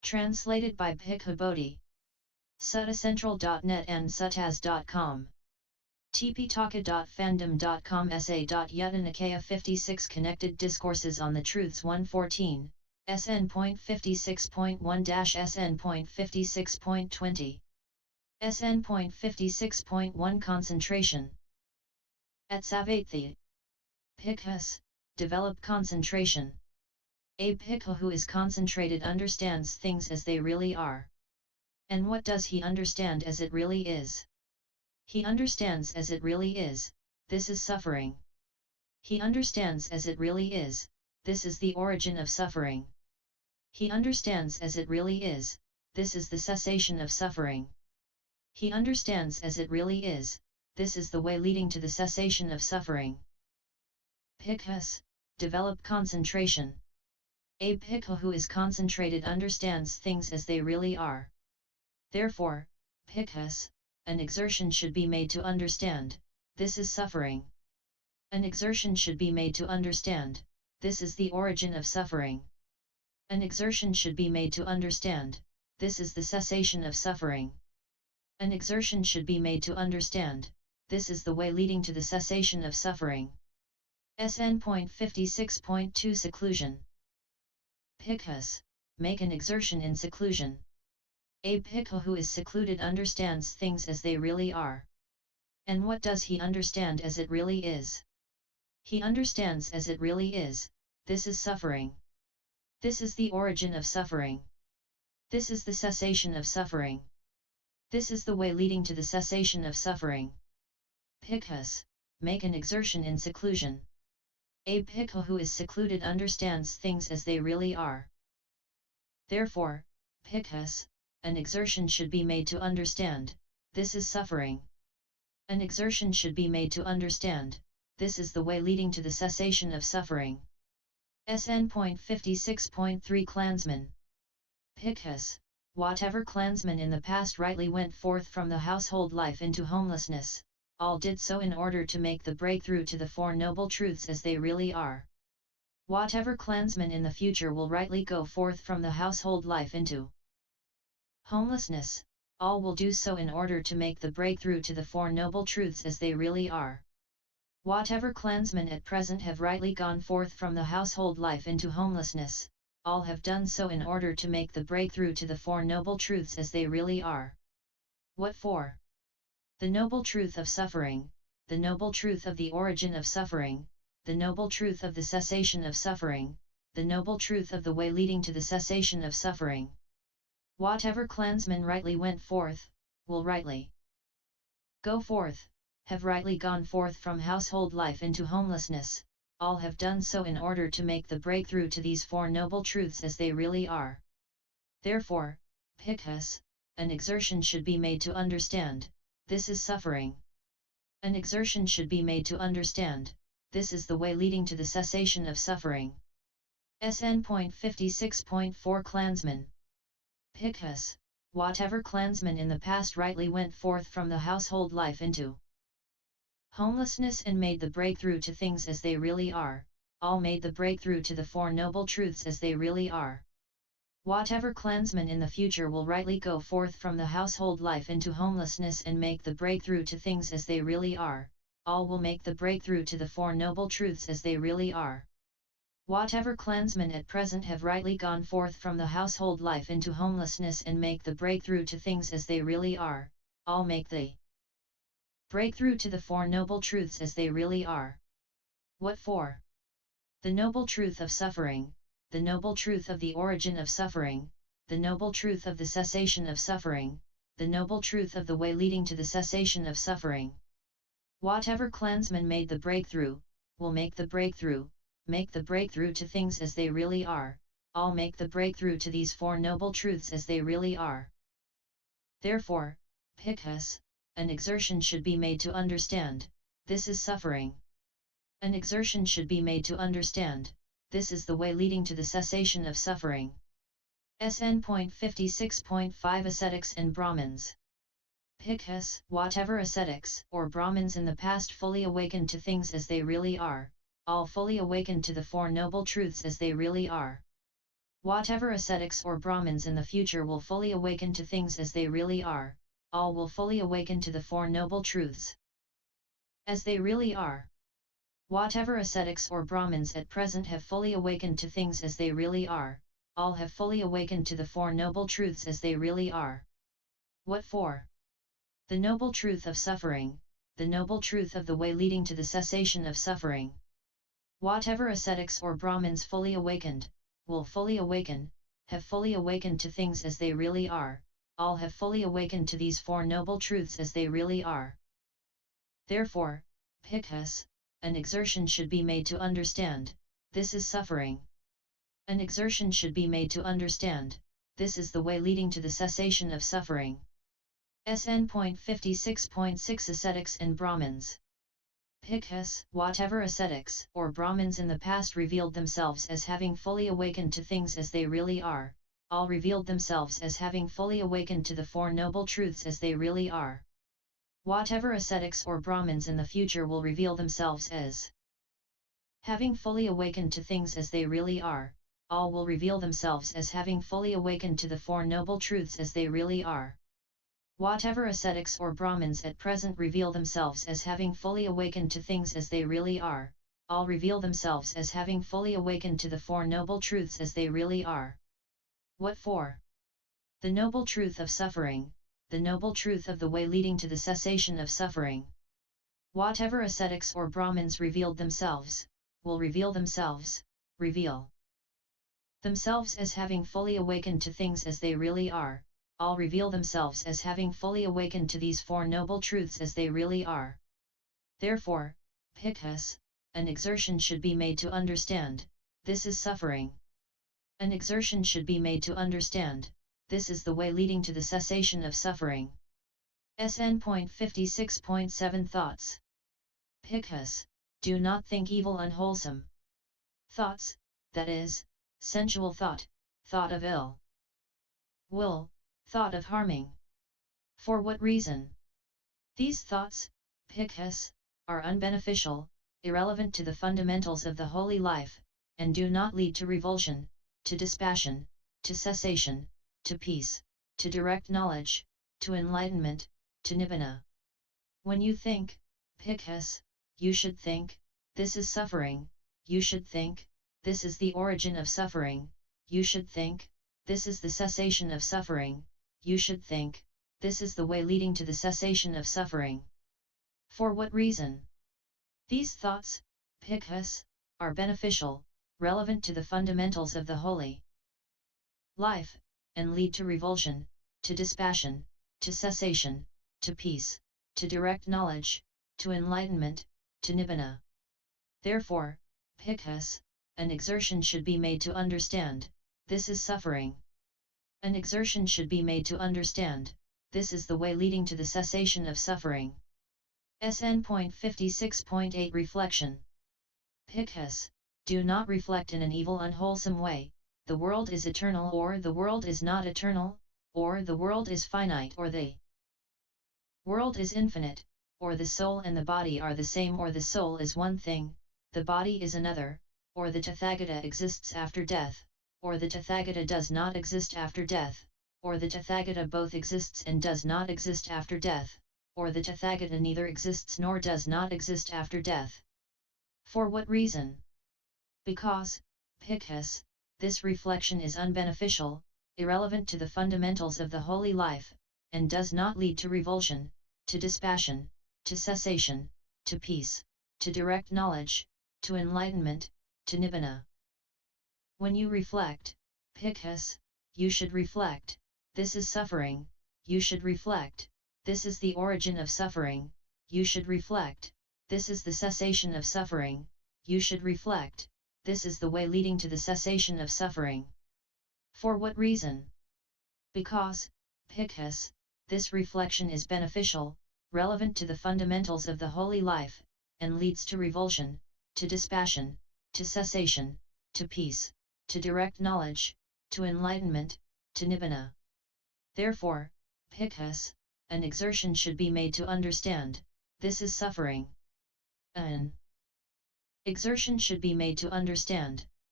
Translated by Bhikkhu Bodhi. Suttacentral.net and suttaz.com. tptaka.fandom.com. Samyutta Nikaya 56 Connected Discourses on the Truths 114, SN.56.1-SN.56.20. SN.56.1 Concentration. At Savatthi, Bhikkhus develop concentration. A bhikkhu who is concentrated understands things as they really are. And what does he understand as it really is? He understands as it really is, this is suffering. He understands as it really is, this is the origin of suffering. He understands as it really is, this is the cessation of suffering. He understands as it really is, this is the way leading to the cessation of suffering. Bhikkhus develop concentration. A bhikkhu who is concentrated understands things as they really are. Therefore, bhikkhus, an exertion should be made to understand, this is suffering. An exertion should be made to understand, this is the origin of suffering. An exertion should be made to understand, this is the cessation of suffering. An exertion should be made to understand, this is the way leading to the cessation of suffering. SN.56.2 Seclusion. Bhikkhus make an exertion in seclusion. A bhikkhu who is secluded understands things as they really are. And what does he understand as it really is? He understands as it really is, this is suffering. This is the origin of suffering. This is the cessation of suffering. This is the way leading to the cessation of suffering. Bhikkhus make an exertion in seclusion. A bhikkhu who is secluded understands things as they really are. Therefore, bhikkhus, an exertion should be made to understand, this is suffering. An exertion should be made to understand, this is the way leading to the cessation of suffering. SN.56.3 Clansmen. Bhikkhus, whatever clansmen in the past rightly went forth from the household life into homelessness, all did so in order to make the breakthrough to the Four Noble Truths as they really are. Whatever clansmen in the future will rightly go forth from the household life into homelessness, all will do so in order to make the breakthrough to the Four Noble Truths as they really are. Whatever clansmen at present have rightly gone forth from the household life into homelessness, all have done so in order to make the breakthrough to the Four Noble Truths as they really are. What for? The noble truth of suffering, the noble truth of the origin of suffering, the noble truth of the cessation of suffering, the noble truth of the way leading to the cessation of suffering. Whatever clansmen rightly went forth, will rightly go forth, have rightly gone forth from household life into homelessness, all have done so in order to make the breakthrough to these Four Noble Truths as they really are. Therefore, bhikkhus, an exertion should be made to understand, this is suffering. An exertion should be made to understand, this is the way leading to the cessation of suffering. SN.56.4 Clansmen. Bhikkhus, whatever clansmen in the past rightly went forth from the household life into homelessness and made the breakthrough to things as they really are, all made the breakthrough to the Four Noble Truths as they really are. Whatever clansmen in the future will rightly go forth from the household life into homelessness and make the breakthrough to things as they really are, all will make the breakthrough to the Four Noble Truths as they really are. Whatever clansmen at present have rightly gone forth from the household life into homelessness and make the breakthrough to things as they really are, all make the breakthrough to the Four Noble Truths as they really are. What for? The noble truth of suffering, the noble truth of the origin of suffering, the noble truth of the cessation of suffering, the noble truth of the way leading to the cessation of suffering. Whatever clansmen made the breakthrough, will make the breakthrough to things as they really are, all make the breakthrough to these Four Noble Truths as they really are. Therefore, bhikkhus, an exertion should be made to understand, this is suffering. An exertion should be made to understand, this is the way leading to the cessation of suffering. SN.56.5 Ascetics and Brahmins. Bhikkhus, whatever ascetics or Brahmins in the past fully awakened to things as they really are, all fully awakened to the Four Noble Truths as they really are. Whatever ascetics or Brahmins in the future will fully awaken to things as they really are, all will fully awaken to the Four Noble Truths as they really are. Whatever ascetics or Brahmins at present have fully awakened to things as they really are, all have fully awakened to the Four Noble Truths as they really are. What for? The Noble Truth of Suffering, the Noble Truth of the way leading to the cessation of suffering. Whatever ascetics or Brahmins fully awakened, will fully awaken, have fully awakened to things as they really are, all have fully awakened to these Four Noble Truths as they really are. Therefore, Bhikkhus, an exertion should be made to understand, this is suffering. An exertion should be made to understand, this is the way leading to the cessation of suffering. SN.56.6 Ascetics and Brahmins. Bhikkhus, whatever ascetics or Brahmins in the past revealed themselves as having fully awakened to things as they really are, all revealed themselves as having fully awakened to the Four Noble Truths as they really are. Whatever ascetics or Brahmins in the future will reveal themselves as having fully awakened to things as they really are, all will reveal themselves as having fully awakened to the Four Noble Truths as they really are. Whatever ascetics or Brahmins at present reveal themselves as having fully awakened to things as they really are, all reveal themselves as having fully awakened to the Four Noble Truths as they really are. What for? The Noble Truth of Suffering, the Noble Truth of the way leading to the cessation of suffering. Whatever ascetics or Brahmins revealed themselves, will reveal themselves as having fully awakened to things as they really are, all reveal themselves as having fully awakened to these Four Noble Truths as they really are. Therefore, Bhikkhus, an exertion should be made to understand, this is suffering. An exertion should be made to understand, this is the way leading to the cessation of suffering. SN.56.7 Thoughts. Bhikkhus, do not think evil unwholesome thoughts, that is, sensual thought, thought of ill will, thought of harming. For what reason? These thoughts, Bhikkhus, are unbeneficial, irrelevant to the fundamentals of the holy life, and do not lead to revulsion, to dispassion, to cessation, to peace, to direct knowledge, to enlightenment, to nibbana. When you think, Bhikkhus, you should think, this is suffering, you should think, this is the origin of suffering, you should think, this is the cessation of suffering, you should think, this is the way leading to the cessation of suffering. For what reason? These thoughts, Bhikkhus, are beneficial, relevant to the fundamentals of the holy life, and lead to revulsion, to dispassion, to cessation, to peace, to direct knowledge, to enlightenment, to nibbana. Therefore, Bhikkhus, an exertion should be made to understand, this is suffering. An exertion should be made to understand, this is the way leading to the cessation of suffering. SN.56.8 Reflection. Bhikkhus, do not reflect in an evil unwholesome way, the world is eternal or the world is not eternal, or the world is finite or the world is infinite, or the soul and the body are the same or the soul is one thing, the body is another, or the Tathagata exists after death, or the Tathagata does not exist after death, or the Tathagata both exists and does not exist after death, or the Tathagata neither exists nor does not exist after death. For what reason? Because, Bhikkhus, this reflection is unbeneficial, irrelevant to the fundamentals of the holy life, and does not lead to revulsion, to dispassion, to cessation, to peace, to direct knowledge, to enlightenment, to nibbana. When you reflect, Bhikkhus, you should reflect, this is suffering, you should reflect, this is the origin of suffering, you should reflect, this is the cessation of suffering, you should reflect, this is the way leading to the cessation of suffering. For what reason? Because, Bhikkhus, this reflection is beneficial, relevant to the fundamentals of the holy life, and leads to revulsion, to dispassion, to cessation, to peace, to direct knowledge, to enlightenment, to nibbana. Therefore, Bhikkhus, an exertion should be made to understand, this is suffering. An exertion should be made to understand,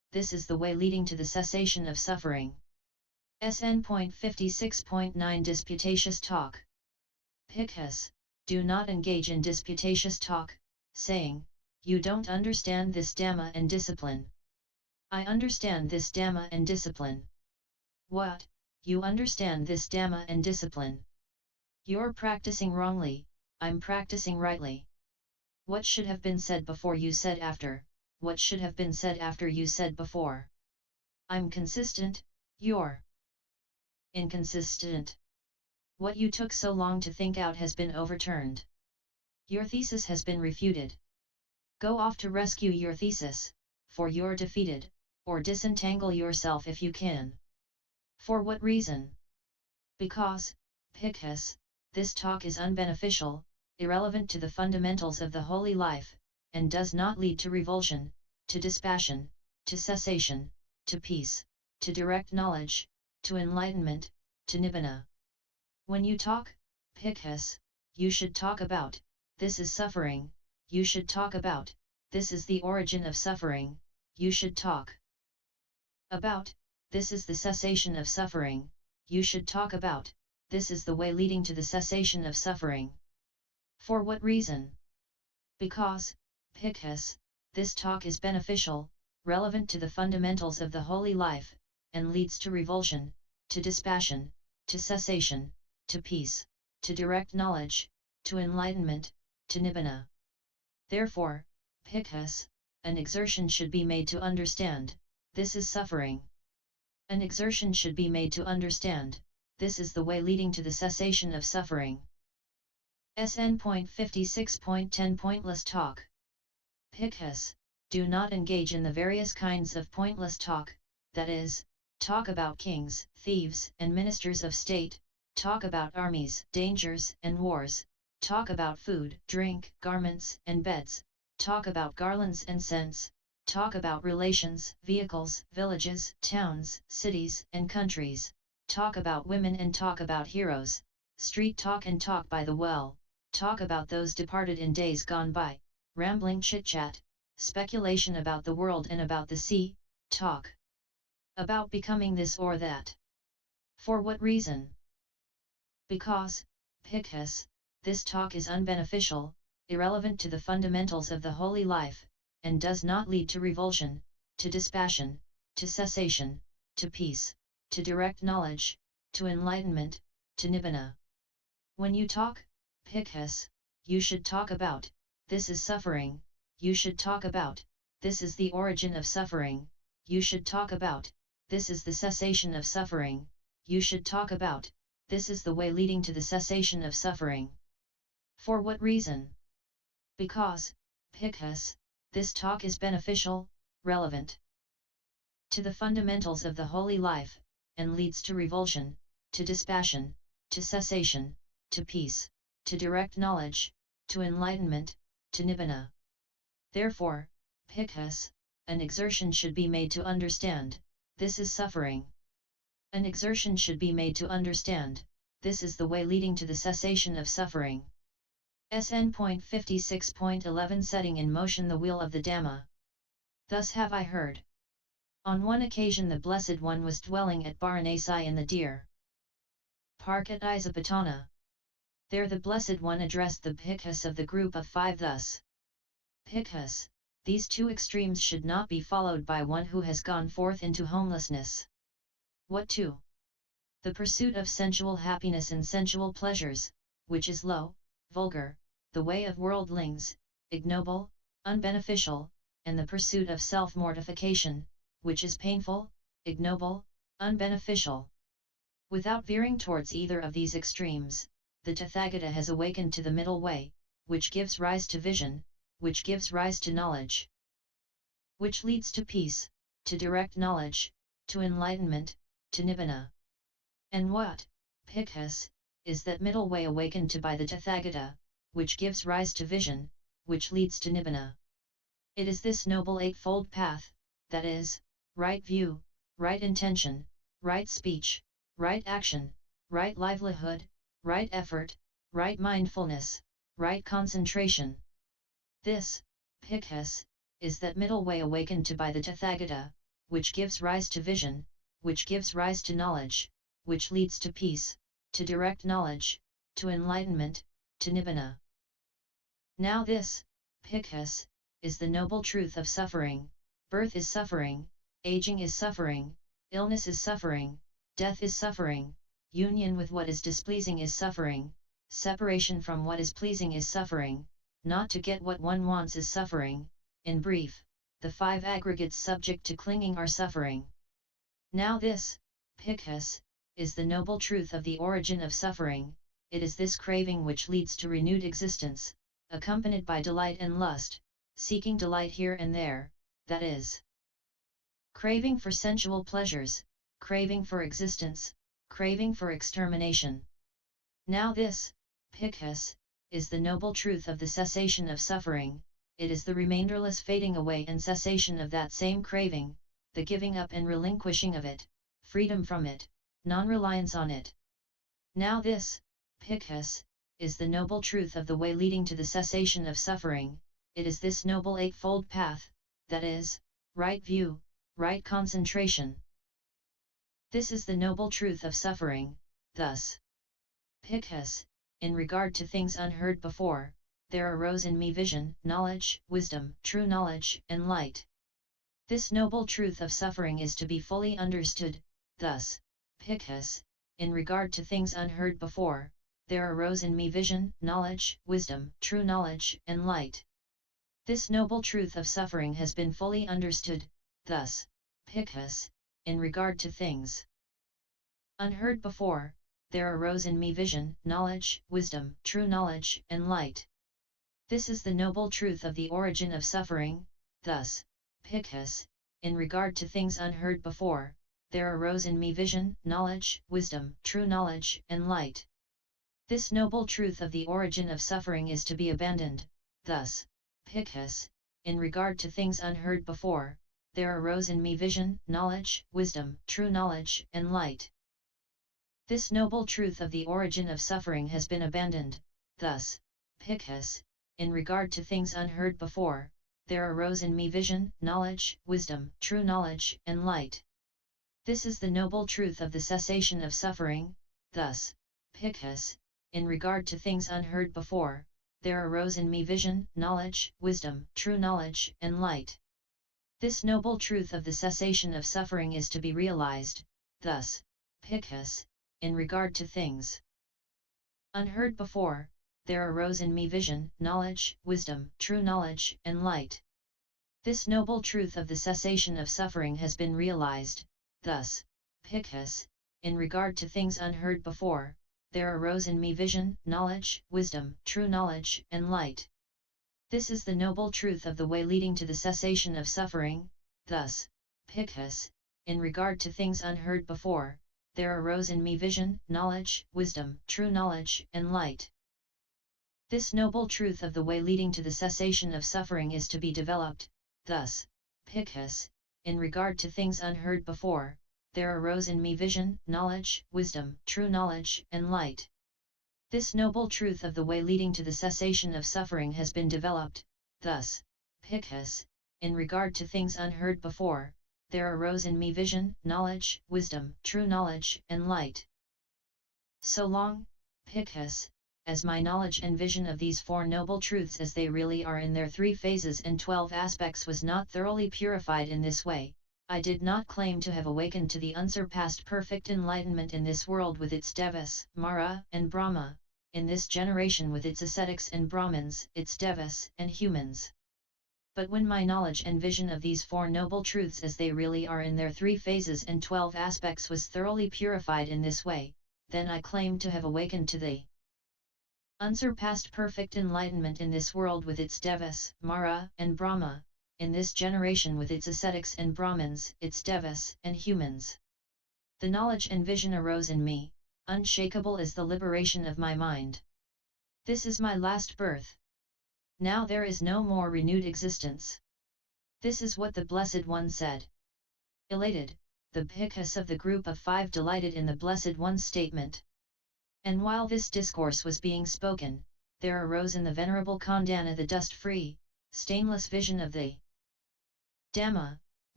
this is the way leading to the cessation of suffering. SN.56.1 Disputatious talk. Bhikkhus, do not engage in disputatious talk, saying, you don't understand this Dhamma and discipline. I understand this Dhamma and discipline. What? You understand this Dhamma and discipline? You're practicing wrongly, I'm practicing rightly. What should have been said before you said after? What should have been said after you said before? I'm consistent, you're inconsistent. What you took so long to think out has been overturned. Your thesis has been refuted. Go off to rescue your thesis, for you're defeated, or disentangle yourself if you can. For what reason? Because, Bhikkhus, this talk is unbeneficial, irrelevant to the fundamentals of the holy life, and does not lead to revulsion, to dispassion, to cessation, to peace, to direct knowledge, to enlightenment, to nibbana. When you talk, Bhikkhus, you should talk about, this is suffering, you should talk about, this is the origin of suffering, you should talk about, this is the cessation of suffering, you should talk about, this is the way leading to the cessation of suffering. For what reason? Because, Bhikkhus, this talk is beneficial, relevant to the fundamentals of the holy life, and leads to revulsion, to dispassion, to cessation, to peace, to direct knowledge, to enlightenment, to nibbana. Therefore, Bhikkhus, an exertion should be made to understand, this is suffering. An exertion should be made to understand, this is the way leading to the cessation of suffering. SN.56.10 Pointless talk. Bhikkhus, do not engage in the various kinds of pointless talk, that is, talk about kings, thieves and ministers of state, talk about armies, dangers and wars, talk about food, drink, garments and beds, talk about garlands and scents, talk about relations, vehicles, villages, towns, cities and countries, talk about women and talk about heroes, street talk and talk by the well, talk about those departed in days gone by, rambling chit-chat, speculation about the world and about the sea, talk about becoming this or that. For what reason? Because, Bhikkhus, this talk is unbeneficial, irrelevant to the fundamentals of the holy life, and does not lead to revulsion, to dispassion, to cessation, to peace, to direct knowledge, to enlightenment, to nibbana. When you talk, Bhikkhus, you should talk about, this is suffering, you should talk about, this is the origin of suffering, you should talk about, this is the cessation of suffering, you should talk about, this is the way leading to the cessation of suffering. For what reason? Because, Bhikkhus, this talk is beneficial, relevant to the fundamentals of the holy life, and leads to revulsion, to dispassion, to cessation, to peace, to direct knowledge, to enlightenment, to nibbana. Therefore, Bhikkhus, an exertion should be made to understand, this is suffering. An exertion should be made to understand, this is the way leading to the cessation of suffering. SN.56.11 Setting in motion the wheel of the Dhamma. Thus have I heard. On one occasion the Blessed One was dwelling at Varanasi in the Deer Park at Isapatana. There the Blessed One addressed the Bhikkhus of the group of 5 thus. Bhikkhus, these two extremes should not be followed by one who has gone forth into homelessness. What two? The pursuit of sensual happiness and sensual pleasures, which is low, vulgar, the way of worldlings, ignoble, unbeneficial, and the pursuit of self-mortification, which is painful, ignoble, unbeneficial. Without veering towards either of these extremes, the Tathagata has awakened to the middle way, which gives rise to vision, which gives rise to knowledge, which leads to peace, to direct knowledge, to enlightenment, to nibbana. And what, Bhikkhus, is that middle way awakened to by the Tathagata, which gives rise to vision, which leads to nibbana? It is this noble eightfold path, that is, right view, right intention, right speech, right action, right livelihood, right effort, right mindfulness, right concentration. This, Bhikkhus, is that middle way awakened to by the Tathagata, which gives rise to vision, which gives rise to knowledge, which leads to peace, to direct knowledge, to enlightenment, to nibbana. Now this, Bhikkhus, is the noble truth of suffering. Birth is suffering, aging is suffering, illness is suffering, death is suffering, union with what is displeasing is suffering, separation from what is pleasing is suffering, not to get what one wants is suffering. In brief, the five aggregates subject to clinging are suffering. Now this, Bhikkhus, is the noble truth of the origin of suffering. It is this craving which leads to renewed existence, accompanied by delight and lust, seeking delight here and there, that is, craving for sensual pleasures, craving for existence, craving for extermination. Now this, Bhikkhus, is the noble truth of the cessation of suffering. It is the remainderless fading away and cessation of that same craving, the giving up and relinquishing of it, freedom from it, non-reliance on it. Now this, Bhikkhus, is the noble truth of the way leading to the cessation of suffering. It is this noble eightfold path, that is, right view, right concentration. This is the noble truth of suffering. Thus, Bhikkhus, in regard to things unheard before, there arose in me vision, knowledge, wisdom, true knowledge, and light. This noble truth of suffering is to be fully understood. Thus, Bhikkhus, in regard to things unheard before, there arose in me vision, knowledge, wisdom, true knowledge, and light. This noble truth of suffering has been fully understood. Thus, Bhikkhus, in regard to things unheard before, there arose in me vision, knowledge, wisdom, true knowledge, and light. This is the noble truth of the origin of suffering. Thus, Bhikkhus, in regard to things unheard before, there arose in me vision, knowledge, wisdom, true knowledge, and light. This noble truth of the origin of suffering is to be abandoned. Thus, Bhikkhus, in regard to things unheard before, there arose in me vision, knowledge, wisdom, true knowledge, and light. This noble truth of the origin of suffering has been abandoned. Thus, Bhikkhus, in regard to things unheard before, there arose in me vision, knowledge, wisdom, true knowledge, and light. This is the noble truth of the cessation of suffering. Thus, Bhikkhus, in regard to things unheard before, there arose in me vision, knowledge, wisdom, true knowledge, and light. This noble truth of the cessation of suffering is to be realized. Thus, Bhikkhus, in regard to things unheard before, there arose in me vision, knowledge, wisdom, true knowledge, and light. This noble truth of the cessation of suffering has been realized. Thus, Bhikkhus, in regard to things unheard before, there arose in me vision, knowledge, wisdom, true knowledge, and light. This is the noble truth of the way leading to the cessation of suffering. Thus, Bhikkhus, in regard to things unheard before, there arose in me vision, knowledge, wisdom, true knowledge, and light. This noble truth of the way leading to the cessation of suffering is to be developed. Thus, Bhikkhus, in regard to things unheard before, there arose in me vision, knowledge, wisdom, true knowledge, and light. This noble truth of the way leading to the cessation of suffering has been developed. Thus, Bhikkhus, in regard to things unheard before, there arose in me vision, knowledge, wisdom, true knowledge, and light. So long, Bhikkhus, as my knowledge and vision of these four noble truths as they really are in their 3 phases and 12 aspects was not thoroughly purified in this way, I did not claim to have awakened to the unsurpassed perfect enlightenment in this world with its devas, Mara, and Brahma, in this generation with its ascetics and Brahmins, its devas, and humans. But when my knowledge and vision of these four noble truths as they really are in their 3 phases and 12 aspects was thoroughly purified in this way, then I claimed to have awakened to the unsurpassed perfect enlightenment in this world with its devas, Mara, and Brahma, in this generation with its ascetics and Brahmins, its devas, and humans. The knowledge and vision arose in me, unshakable as the liberation of my mind. This is my last birth. Now there is no more renewed existence. This is what the Blessed One said. Elated, the Bhikkhus of the group of 5 delighted in the Blessed One's statement. And while this discourse was being spoken, there arose in the Venerable Khandana the dust-free, stainless vision of the Dhamma,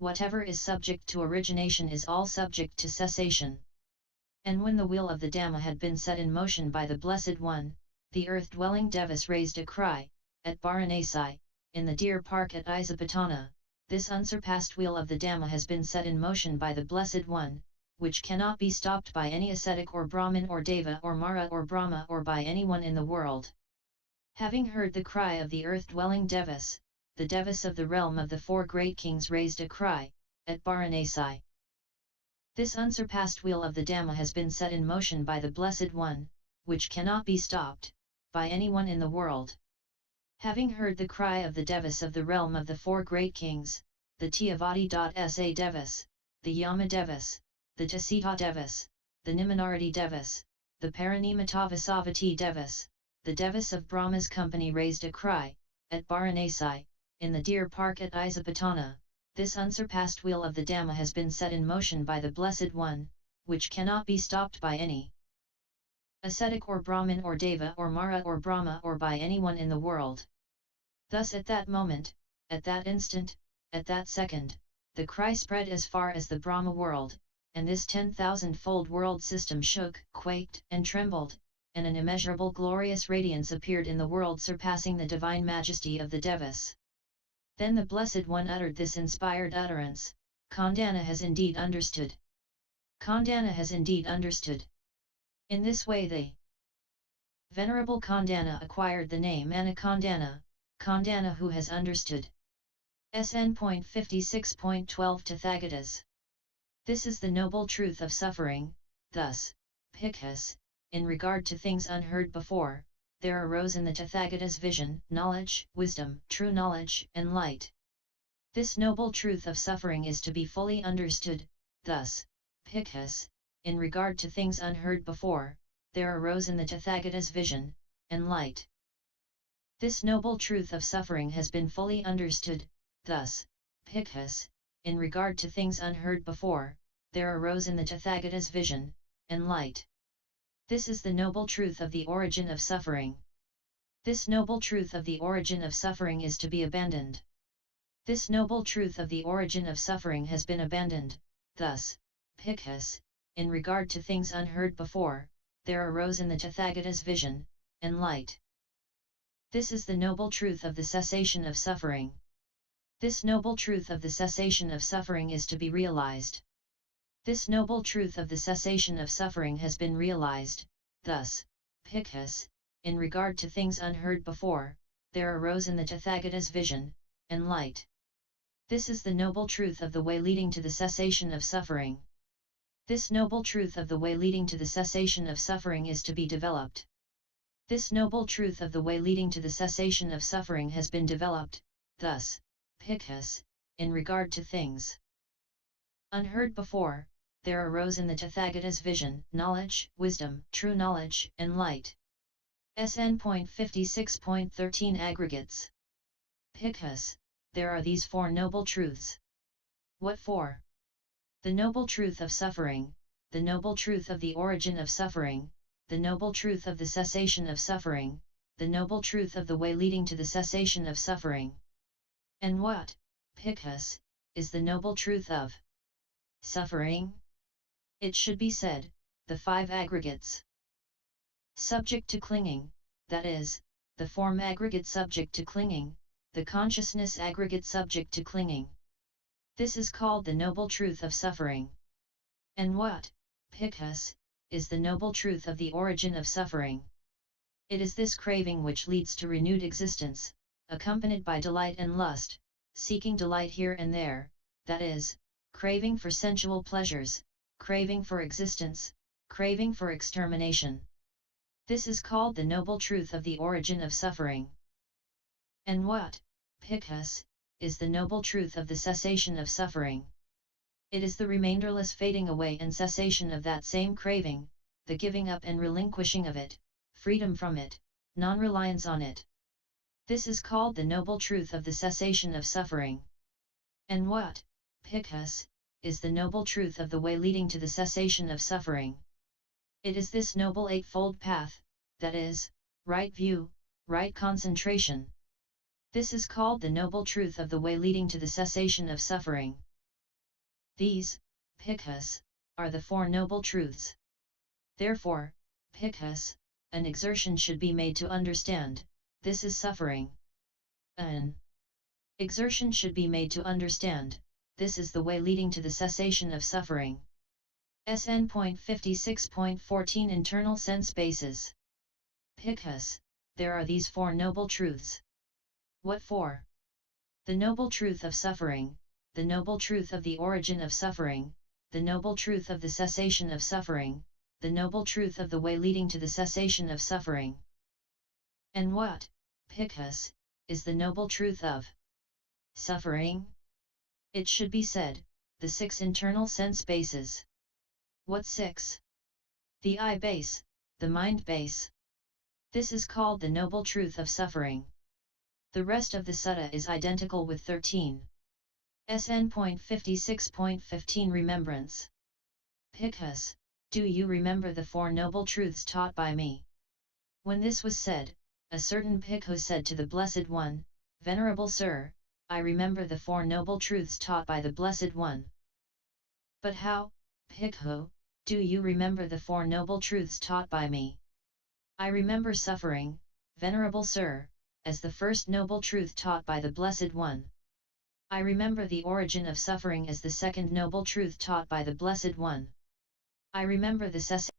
whatever is subject to origination is all subject to cessation. And when the wheel of the Dhamma had been set in motion by the Blessed One, the earth-dwelling devas raised a cry, at Varanasi, in the deer park at Isapatana, this unsurpassed wheel of the Dhamma has been set in motion by the Blessed One, which cannot be stopped by any ascetic or Brahmin or Deva or Mara or Brahma or by anyone in the world. Having heard the cry of the earth-dwelling devas, the devas of the realm of the four great kings raised a cry, at Varanasi. This unsurpassed wheel of the Dhamma has been set in motion by the Blessed One, which cannot be stopped, by anyone in the world. Having heard the cry of the devas of the realm of the four great kings, the Tiyavadi.sa devas, the Yama devas, the Tasita devas, the Nimanarati devas, the Paranimatava Savatthi devas, the devas of Brahma's company raised a cry, at Varanasi, in the deer park at Isapatana, this unsurpassed wheel of the Dhamma has been set in motion by the Blessed One, which cannot be stopped by any ascetic or Brahmin or Deva or Mara or Brahma or by anyone in the world. Thus at that moment, at that instant, at that second, the cry spread as far as the Brahma world, and this 10,000-fold world system shook, quaked, and trembled, and an immeasurable glorious radiance appeared in the world surpassing the divine majesty of the devas. Then the Blessed One uttered this inspired utterance, Khandana has indeed understood. Khandana has indeed understood. In this way the Venerable Khandana acquired the name Anakhandana, Khandana who has understood. SN.56.12 Tathagatas. This is the noble truth of suffering. Thus, Bhikkhus, in regard to things unheard before, there arose in the Tathagata's vision, knowledge, wisdom, true knowledge, and light. This noble truth of suffering is to be fully understood. Thus, Bhikkhus, in regard to things unheard before, there arose in the Tathagata's vision, and light. This noble truth of suffering has been fully understood. Thus, Bhikkhus, in regard to things unheard before, there arose in the Tathagata's vision, and light. This is the noble truth of the origin of suffering. This noble truth of the origin of suffering is to be abandoned. This noble truth of the origin of suffering has been abandoned. Thus, Bhikkhus, in regard to things unheard before, there arose in the Tathagata's vision, and light. This is the noble truth of the cessation of suffering. This noble truth of the cessation of suffering is to be realized. This noble truth of the cessation of suffering has been realized. Thus, Bhikkhus, in regard to things unheard before, there arose in the Tathagata's vision, and light. This is the noble truth of the way leading to the cessation of suffering. This noble truth of the way leading to the cessation of suffering is to be developed. This noble truth of the way leading to the cessation of suffering has been developed. Thus, Bhikkhus, in regard to things unheard before, there arose in the Tathagata's vision, knowledge, wisdom, true knowledge, and light. SN.56.13 Aggregates. Bhikkhus, there are these four noble truths. What four? The noble truth of suffering, the noble truth of the origin of suffering, the noble truth of the cessation of suffering, the noble truth of the way leading to the cessation of suffering. And what, Bhikkhus, is the noble truth of suffering? It should be said, the five aggregates. Subject to clinging, that is, the form aggregate subject to clinging, the consciousness aggregate subject to clinging. This is called the noble truth of suffering. And what, Bhikkhus, is the noble truth of the origin of suffering? It is this craving which leads to renewed existence, accompanied by delight and lust, seeking delight here and there, that is, craving for sensual pleasures, craving for existence, craving for extermination. This is called the noble truth of the origin of suffering. And what, Bhikkhus, is the noble truth of the cessation of suffering? It is the remainderless fading away and cessation of that same craving, the giving up and relinquishing of it, freedom from it, non-reliance on it. This is called the noble truth of the cessation of suffering. And what, Bhikkhus, is the noble truth of the way leading to the cessation of suffering? It is this noble eightfold path, that is, right view, right concentration. This is called the noble truth of the way leading to the cessation of suffering. These, Bhikkhus, are the Four Noble Truths. Therefore, Bhikkhus, an exertion should be made to understand, this is suffering. An exertion should be made to understand, this is the way leading to the cessation of suffering. SN.56.14 Internal Sense Bases. Bhikkhus, there are these Four Noble Truths. What for? The Noble Truth of Suffering, the Noble Truth of the Origin of Suffering, the Noble Truth of the Cessation of Suffering, the Noble Truth of the Way Leading to the Cessation of Suffering. And what, Bhikkhus, is the Noble Truth of suffering? It should be said, the 6 internal sense bases. What 6? The I base, the mind base. This is called the Noble Truth of Suffering. The rest of the sutta is identical with 13. SN.56.15 Remembrance. Bhikkhus, do you remember the Four Noble Truths taught by me? When this was said, a certain Bhikkhu said to the Blessed One, Venerable Sir, I remember the Four Noble Truths taught by the Blessed One. But how, Bhikkhu, do you remember the Four Noble Truths taught by me? I remember suffering, Venerable Sir, as the first noble truth taught by the Blessed One. I remember the origin of suffering as the second noble truth taught by the Blessed One. I remember the cessation